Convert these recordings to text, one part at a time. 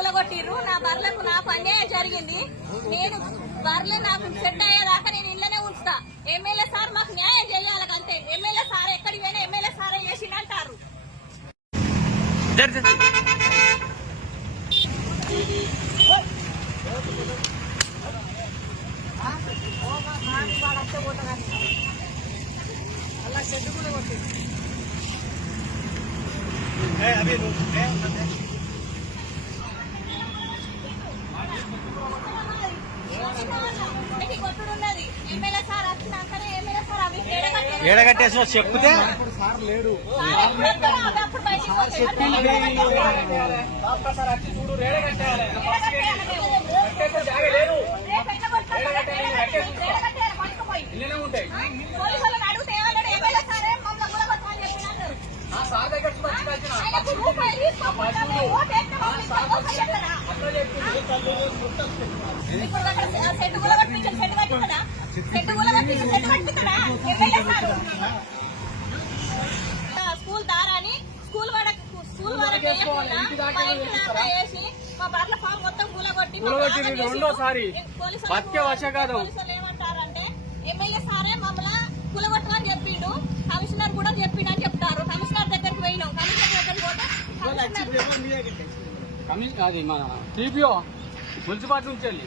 కూలగొట్టిర్రు. నా బర్లకు నాకు అన్యాయం జరిగింది. నేను బర్రెలు నాకు సెట్ అయ్యేదాకా నేను ఇళ్ళనే ఉంచుతా. ఎమ్మెల్యే సార్ మాకు న్యాయం చేయాలి అంతే ఎమ్మెల్యే సార్ ఎక్కడికి పోయినా ఎమ్మెల్యే సారే చేసిందంటారు జర జర. ఇంటికి కొట్టుడు ఉన్నది ఎమ్మెల్యే సార్ వచ్చినాకనే ఎమ్మెల్యే సార్ అవి ఏడగట్టారు. ఏడగట్టేసి చెప్తే సార్ ఎక్కడ కూడా స్కూల్ దారాని స్కూల్ వాడ స్కూల్ వరకు వేసి మా బర్ల ఫామ్ మొత్తం కూలగొట్టి రెండోసారి. బతికే. పోలీసులు ఏమంటారంటే ఎమ్మెల్యే సారే మమ్మల్ని కూలగొట్టమని చెప్పిండు. కమిషనర్ కూడా చెప్పిండు అని చెప్తారు. కమిషనర్ దగ్గరికి పోయినాం. కమిషనర్ దగ్గరికి పోతే అది మన టీపీఓ మున్సిపాలిటీ నుంచి వెళ్ళి.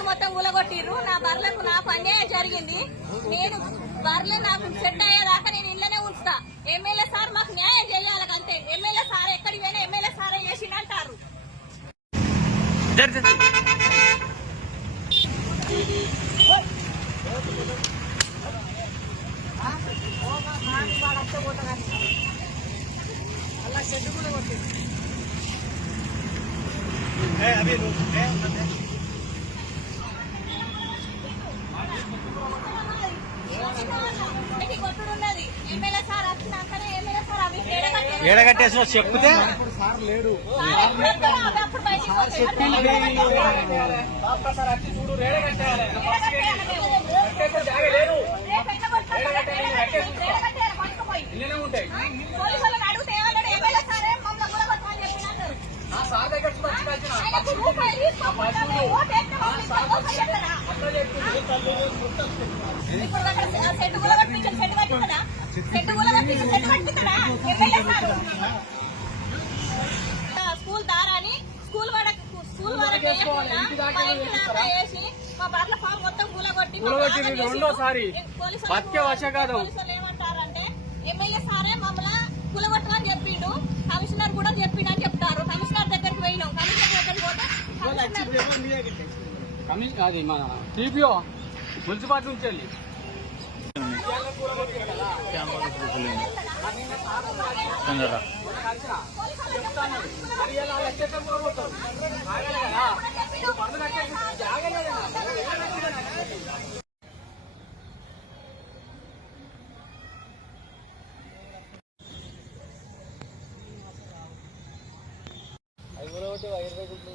చెట్టు మొత్తం ఊలగొట్టిర్రు. నా బర్లకు నాకు అన్యాయం జరిగింది. నేను బర్రెలు నాకు సెట్ అయ్యేదాకా నేను ఇళ్ళనే ఉంచుతా. ఎమ్మెల్యే సార్ మాకు న్యాయం చేయాలి అంతే ఎమ్మెల్యే సార్ ఎక్కడికి పోయినా ఎమ్మెల్యే సార్ చేసిండు అంటారు అలా చెడ్డు కూడా కొట్టింది జర జర. ఇంటికి వేస్తే మమ్మల్ని గులగొట్టమని ఇప్పుడు అక్కడ సెట్టు గులగొట్టించిన సెట్టు స్కూల్ దారాని స్కూల్ వాడ స్కూల్ వరకు వేసి మా బర్ల ఫామ్ మొత్తం కూలగొట్టి రెండోసారి. పోలీసులు ఏమంటారంటే ఎమ్మెల్యే సారే మమ్మల్ని కూలగొట్టమని చెప్పిండు కమిషనర్ కూడా చెప్పిండు అని చెప్తారు. కమిషనర్ దగ్గరికి పోయినాం. కమిషనర్ దగ్గరికి పోతే అది మన టీపీఓ మున్సిపాలిటీ నుంచి వెళ్ళి. ఐదు రోజు ఐదు రోజులు